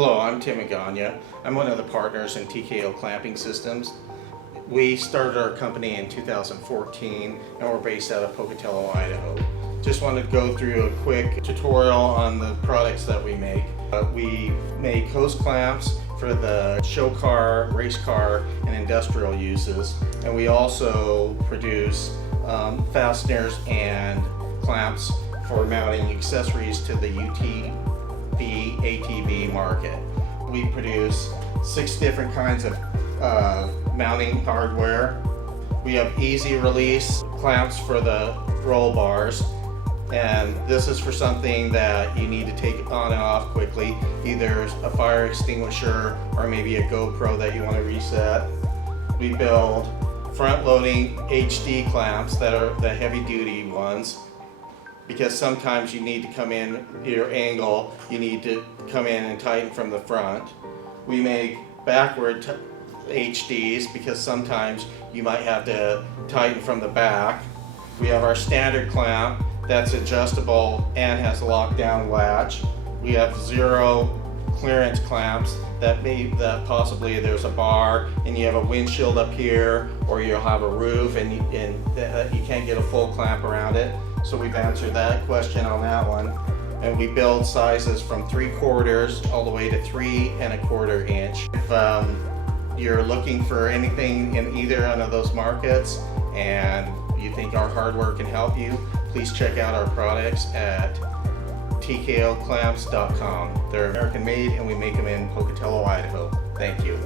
Hello, I'm Tim Agagna. I'm one of the partners in TKO Clamping Systems. We started our company in 2014 and we're based out of Pocatello, Idaho. Just wanted to go through a quick tutorial on the products that we make. We make hose clamps for the show car, race car, and industrial uses. And we also produce fasteners and clamps for mounting accessories to the ATV market. We produce 6 different kinds of mounting hardware. We have easy release clamps for the roll bars, and this is for something that you need to take on and off quickly, either a fire extinguisher or maybe a GoPro that you want to reset. We build front loading HD clamps that are the heavy duty ones, because sometimes you need to come in your angle, you need to come in and tighten from the front. We make backward HDs because sometimes you might have to tighten from the back. We have our standard clamp that's adjustable and has a lockdown latch. We have zero clearance clamps that possibly there's a bar and you have a windshield up here, or you'll have a roof and you can't get a full clamp around it. So we've answered that question on that one. And we build sizes from 3/4 all the way to 3 1/4 inch. If you're looking for anything in either one of those markets and you think our hardware can help you, please check out our products at TKOclamps.com. They're American made and we make them in Pocatello, Idaho. Thank you.